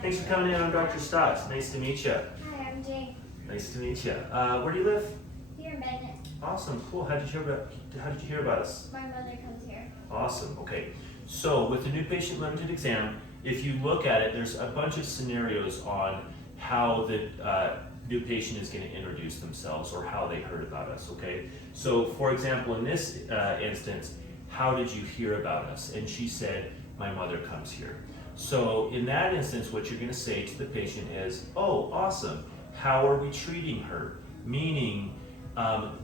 Thanks for coming in on Dr. Stocks. Nice to meet you. Hi, I'm Jake. Nice to meet you. Where do you live? Here in Bennett. Awesome, cool. How did you hear about us? My mother comes here. Awesome. Okay. So with the new patient limited exam, if you look at it, there's a bunch of scenarios on how the new patient is going to introduce themselves or how they heard about us. Okay. So for example, in this instance, how did you hear about us? And she said, my mother comes here. So in that instance, what you're going to say to the patient is, oh, awesome. How are we treating her? Meaning,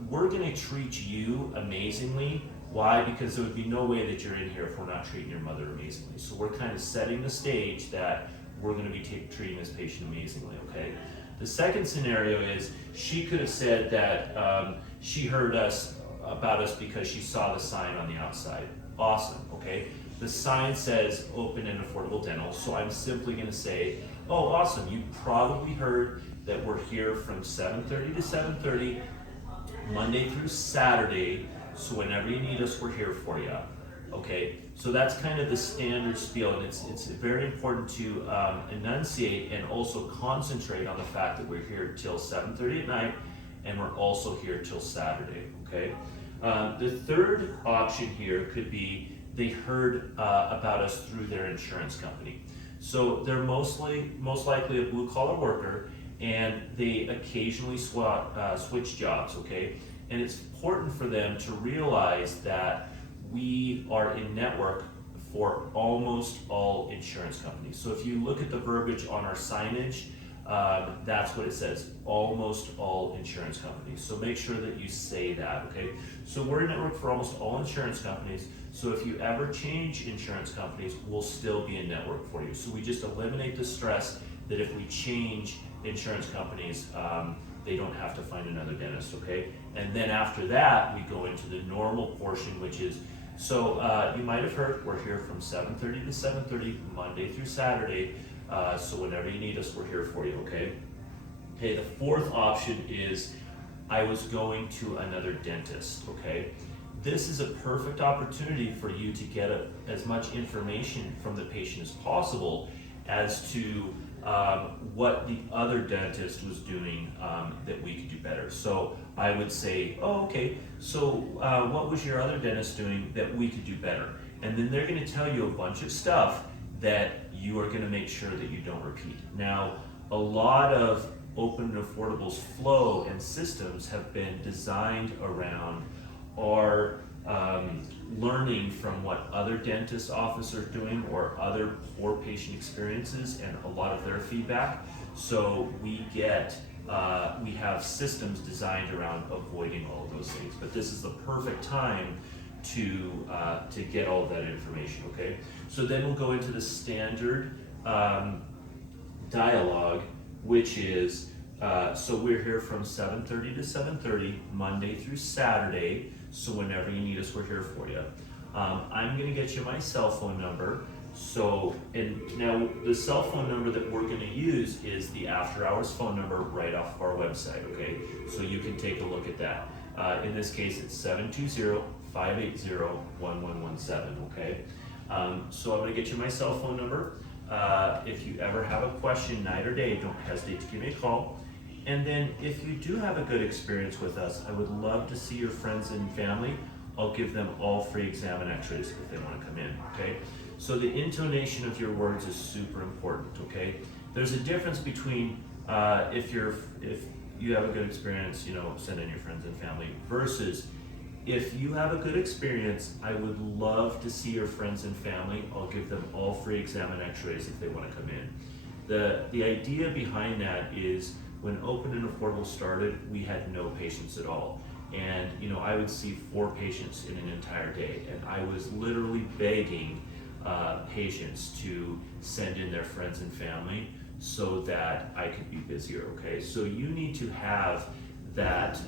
we're going to treat you amazingly. Why? Because there would be no way that you're in here if we're not treating your mother amazingly. So we're kind of setting the stage that we're going to be treating this patient amazingly, okay? The second scenario is she could have said that she heard about us because she saw the sign on the outside. Awesome, okay? The sign says open and affordable dental, so I'm simply going to say, oh, awesome, you probably heard that we're here from 7:30 to 7:30, Monday through Saturday, so whenever you need us, we're here for you. Okay, so that's kind of the standard spiel, and it's very important to enunciate and also concentrate on the fact that we're here till 7:30 at night, and we're also here till Saturday, okay? The third option here could be they heard about us through their insurance company. So they're most likely a blue-collar worker, and they occasionally switch jobs, okay? And it's important for them to realize that we are in network for almost all insurance companies. So if you look at the verbiage on our signage, that's what it says, almost all insurance companies. So make sure that you say that, okay? So we're in network for almost all insurance companies. So if you ever change insurance companies, we'll still be in network for you. So we just eliminate the stress that if we change insurance companies, they don't have to find another dentist, okay? And then after that, we go into the normal portion, which is, so you might have heard, we're here from 7:30 to 7:30, Monday through Saturday, so whenever you need us, we're here for you, okay? Okay, the fourth option is, I was going to another dentist, okay? This is a perfect opportunity for you to get as much information from the patient as possible as to what the other dentist was doing that we could do better. So I would say, oh, okay, so what was your other dentist doing that we could do better? And then they're going to tell you a bunch of stuff that you are going to make sure that you don't repeat. Now, a lot of open and affordables flow and systems have been designed around our learning from what other dentist offices are doing or other poor patient experiences and a lot of their feedback. So we have systems designed around avoiding all of those things. But this is the perfect time to get all of that information, okay? So then we'll go into the standard dialogue, which is, so we're here from 7:30 to 7:30, Monday through Saturday, so whenever you need us, we're here for you. I'm gonna get you my cell phone number. So, and now the cell phone number that we're gonna use is the after hours phone number right off of our website, okay? So you can take a look at that. In this case, it's 720-580-1117, okay? So I'm gonna get you my cell phone number. If you ever have a question, night or day, don't hesitate to give me a call. And then if you do have a good experience with us, I would love to see your friends and family. I'll give them all free exam and x-rays if they want to come in, okay? So the intonation of your words is super important, okay? There's a difference between if you have a good experience, send in your friends and family, versus if you have a good experience, I would love to see your friends and family. I'll give them all free exam and x-rays if they want to come in. The idea behind that is when Open and Affordable started, we had no patients at all. And I would see 4 patients in an entire day, and I was literally begging patients to send in their friends and family so that I could be busier, okay? So you need to have that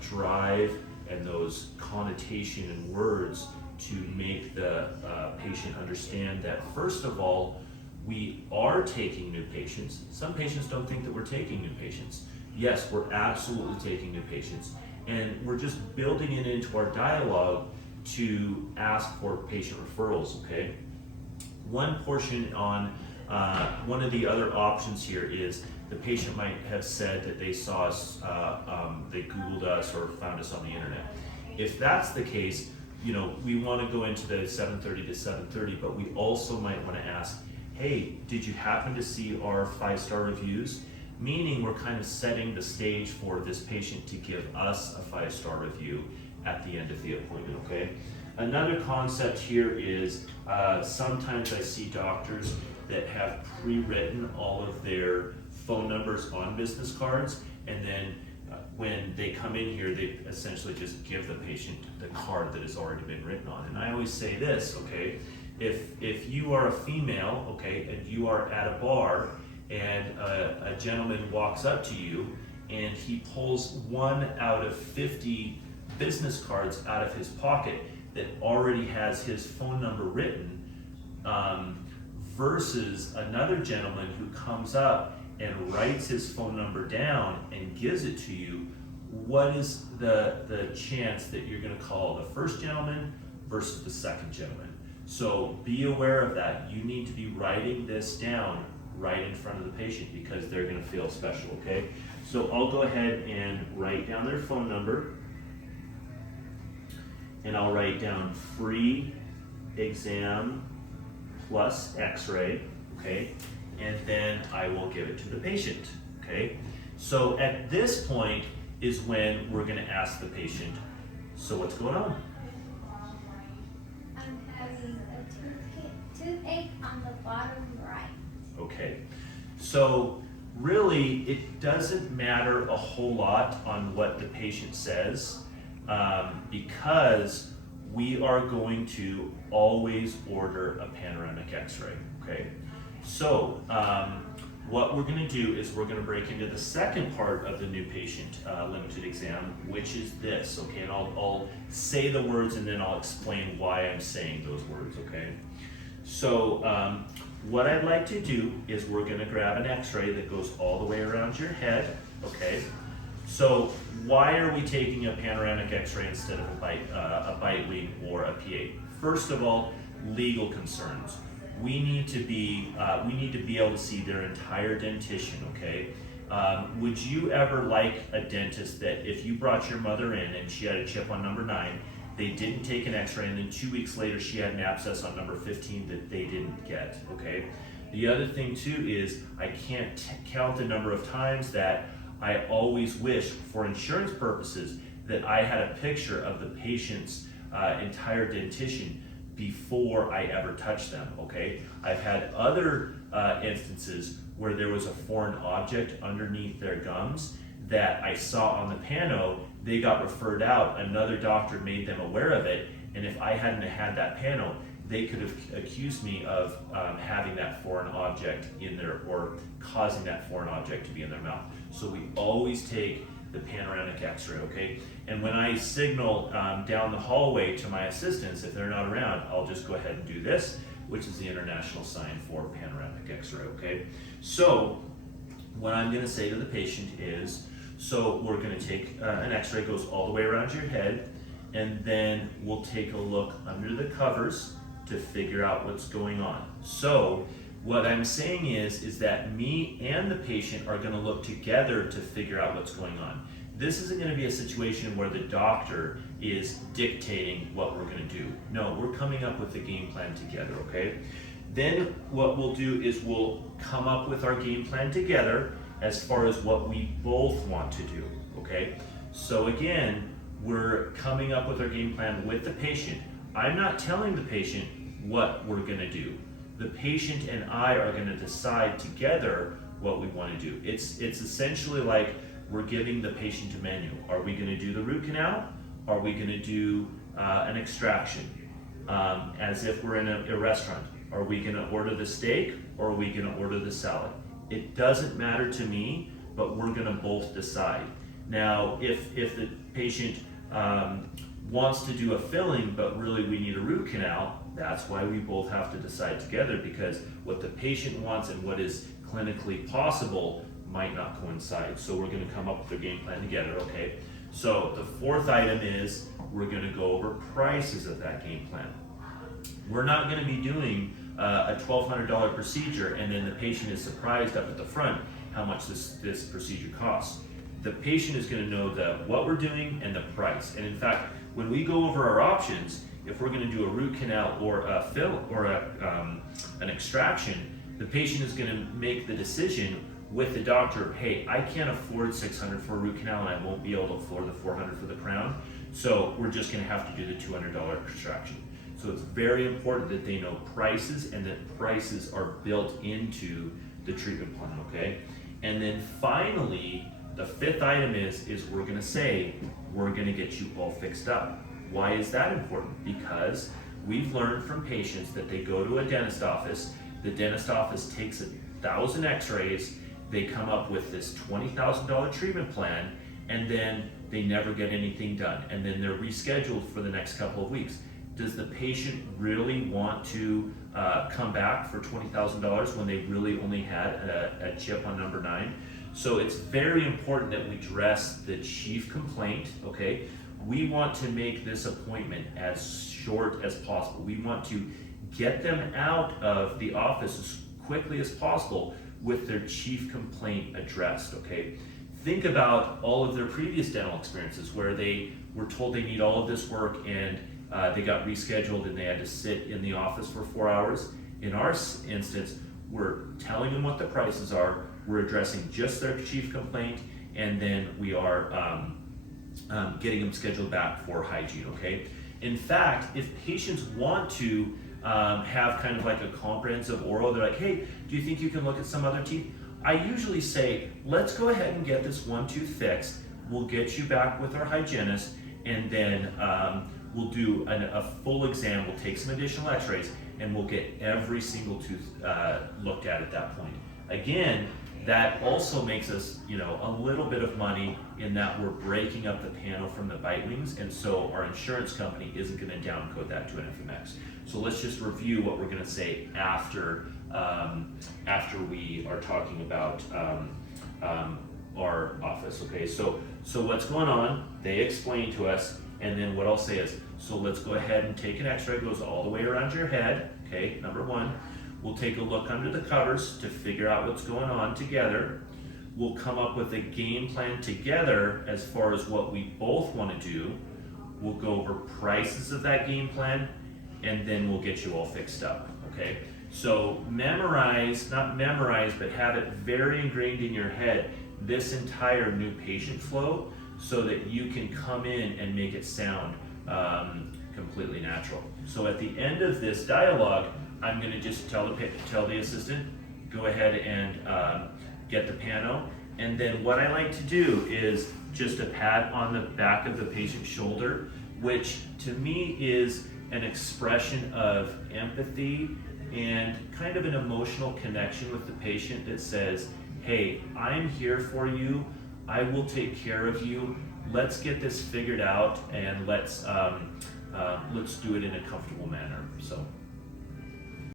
drive and those connotation and words to make the patient understand that, first of all, we are taking new patients. Some patients don't think that we're taking new patients. Yes, we're absolutely taking new patients. And we're just building it into our dialogue to ask for patient referrals, okay? One portion on One of the other options here is the patient might have said that they saw us, they Googled us or found us on the internet. If that's the case, we want to go into the 7:30 to 7:30, but we also might want to ask, hey, did you happen to see our 5-star reviews? Meaning we're kind of setting the stage for this patient to give us a 5-star review at the end of the appointment, okay? Another concept here is sometimes I see doctors that have pre-written all of their phone numbers on business cards, and then when they come in here, they essentially just give the patient the card that has already been written on. And I always say this, okay, if you are a female, okay, and you are at a bar, and a gentleman walks up to you, and he pulls 1 out of 50 business cards out of his pocket that already has his phone number written, versus another gentleman who comes up and writes his phone number down and gives it to you, what is the chance that you're going to call the first gentleman versus the second gentleman? So be aware of that. You need to be writing this down right in front of the patient because they're going to feel special, okay? So I'll go ahead and write down their phone number, and I'll write down free exam plus x-ray, okay? And then I will give it to the patient, okay? So at this point is when we're gonna ask the patient, so what's going on? I'm having a toothache on the bottom right. Okay, so really it doesn't matter a whole lot on what the patient says, because we are going to always order a panoramic x-ray, okay? So what we're going to do is we're going to break into the second part of the new patient limited exam, which is this, okay? And I'll say the words and then I'll explain why I'm saying those words, okay? So what I'd like to do is we're going to grab an x-ray that goes all the way around your head, okay? So why are we taking a panoramic x-ray instead of a bite wing or a PA? First of all, legal concerns. We need to be able to see their entire dentition, okay? Would you ever like a dentist that if you brought your mother in and she had a chip on number 9, they didn't take an x-ray, and then 2 weeks later she had an abscess on number 15 that they didn't get, okay? The other thing too is I can't count the number of times that I always wish, for insurance purposes, that I had a picture of the patient's entire dentition before I ever touched them, okay? I've had other instances where there was a foreign object underneath their gums that I saw on the pano. They got referred out, another doctor made them aware of it, and if I hadn't had that pano, they could have accused me of having that foreign object in there or causing that foreign object to be in their mouth. So we always take the panoramic x-ray, okay? And when I signal down the hallway to my assistants, if they're not around, I'll just go ahead and do this, which is the international sign for panoramic x-ray, okay? So what I'm gonna say to the patient is, so we're gonna take an x-ray, goes all the way around your head, and then we'll take a look under the covers to figure out what's going on. So what I'm saying is that me and the patient are going to look together to figure out what's going on. This isn't going to be a situation where the doctor is dictating what we're going to do. No, we're coming up with the game plan together, okay? Then what we'll do is we'll come up with our game plan together as far as what we both want to do, okay? So again, we're coming up with our game plan with the patient. I'm not telling the patient what we're going to do. The patient and I are going to decide together what we want to do. It's essentially like we're giving the patient a menu. Are we going to do the root canal? Are we going to do an extraction? As if we're in a restaurant. Are we going to order the steak or are we going to order the salad? It doesn't matter to me, but we're going to both decide. Now, if the patient wants to do a filling, but really we need a root canal, that's why we both have to decide together, because what the patient wants and what is clinically possible might not coincide. So we're going to come up with a game plan together, okay? So the fourth item is we're going to go over prices of that game plan. We're not going to be doing a $1,200 procedure, and then the patient is surprised up at the front how much this procedure costs. The patient is going to know what we're doing and the price. And in fact, when we go over our options, if we're going to do a root canal or a fill or an extraction, the patient is going to make the decision with the doctor, hey, I can't afford $600 for a root canal and I won't be able to afford the $400 for the crown, so we're just going to have to do the $200 extraction. So it's very important that they know prices and that prices are built into the treatment plan, okay? And then finally, the fifth item is we're going to say, we're going to get you all fixed up. Why is that important? Because we've learned from patients that they go to a dentist office, the dentist office takes 1,000 x-rays, they come up with this $20,000 treatment plan, and then they never get anything done, and then they're rescheduled for the next couple of weeks. Does the patient really want to come back for $20,000 when they really only had a chip on number 9? So it's very important that we address the chief complaint, okay? We want to make this appointment as short as possible. We want to get them out of the office as quickly as possible with their chief complaint addressed, okay? Think about all of their previous dental experiences where they were told they need all of this work and they got rescheduled and they had to sit in the office for 4 hours. In our instance, we're telling them what the prices are, we're addressing just their chief complaint, and then we are getting them scheduled back for hygiene, okay? In fact, if patients want to have kind of like a comprehensive oral, they're like, hey, do you think you can look at some other teeth? I usually say, let's go ahead and get this one tooth fixed. We'll get you back with our hygienist, and then we'll do a full exam. We'll take some additional x-rays, and we'll get every single tooth looked at that point. Again, that also makes us, a little bit of money in that we're breaking up the panel from the bite wings, and so our insurance company isn't going to downcode that to an FMX. So let's just review what we're going to say after we are talking about our office. Okay, so what's going on? They explain to us, and then what I'll say is, so let's go ahead and take an X-ray. It goes all the way around your head. Okay, number 1. We'll take a look under the covers to figure out what's going on together. We'll come up with a game plan together as far as what we both want to do. We'll go over prices of that game plan, and then we'll get you all fixed up, okay? So not memorize, but have it very ingrained in your head, this entire new patient flow, so that you can come in and make it sound completely natural. So at the end of this dialogue, I'm going to just tell the assistant, go ahead and get the pano, and then what I like to do is just a pat on the back of the patient's shoulder, which to me is an expression of empathy and kind of an emotional connection with the patient that says, hey, I'm here for you, I will take care of you, let's get this figured out, and let's do it in a comfortable manner. So